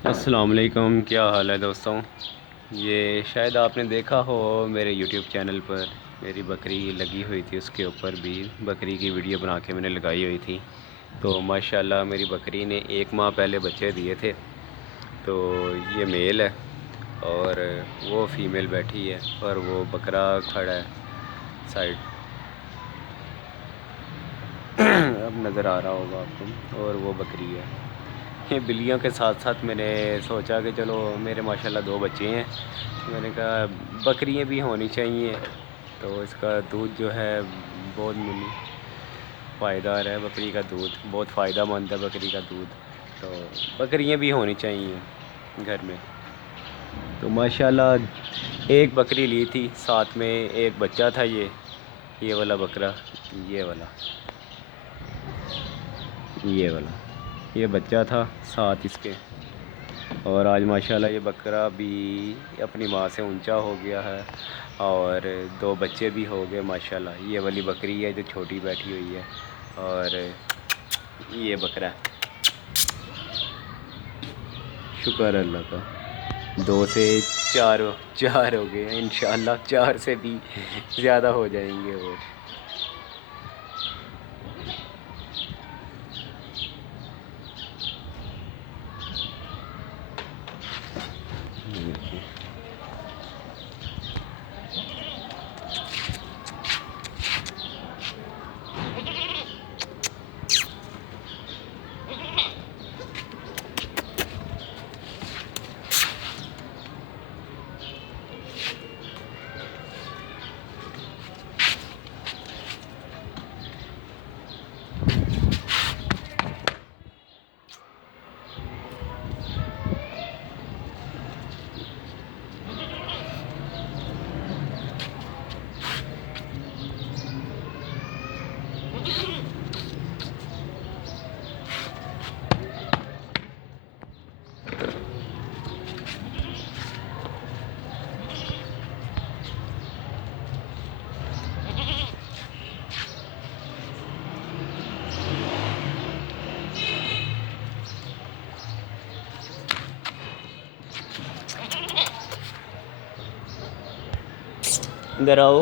अस्सलाम वालेकुम, क्या हाल है दोस्तों। ये शायद आपने देखा हो मेरे यूट्यूब चैनल पर मेरी बकरी लगी हुई थी, उसके ऊपर भी बकरी की वीडियो बना के मैंने लगाई हुई थी। तो माशाल्लाह मेरी बकरी ने 1 माह पहले बच्चे दिए थे। तो ये मेल है और वो फीमेल बैठी है और वो बकरा खड़ा है साइड अब नज़र आ रहा होगा आपको, और वो बकरी है। ये बिल्लियों के साथ साथ मैंने सोचा कि चलो मेरे माशाल्लाह 2 बच्चे हैं, तो मैंने कहा बकरियां भी होनी चाहिए। तो इसका दूध जो है बहुत फ़ायदेदार है। बकरी का दूध बहुत फ़ायदा मंद है, बकरी का दूध। तो बकरियां भी होनी चाहिए घर में। तो माशाल्लाह एक बकरी ली थी, साथ में एक बच्चा था। ये वाला बकरा, ये वाला ये वाला ये बच्चा था साथ इसके। और आज माशाल्लाह ये बकरा भी अपनी माँ से ऊंचा हो गया है और 2 बच्चे भी हो गए माशाल्लाह। ये वाली बकरी है जो छोटी बैठी हुई है, और ये बकरा, शुक्र अल्लाह का, 2 से 4 चार हो गए हैं। इंशाल्लाह 4 से भी ज़्यादा हो जाएंगे। और इधर आओ।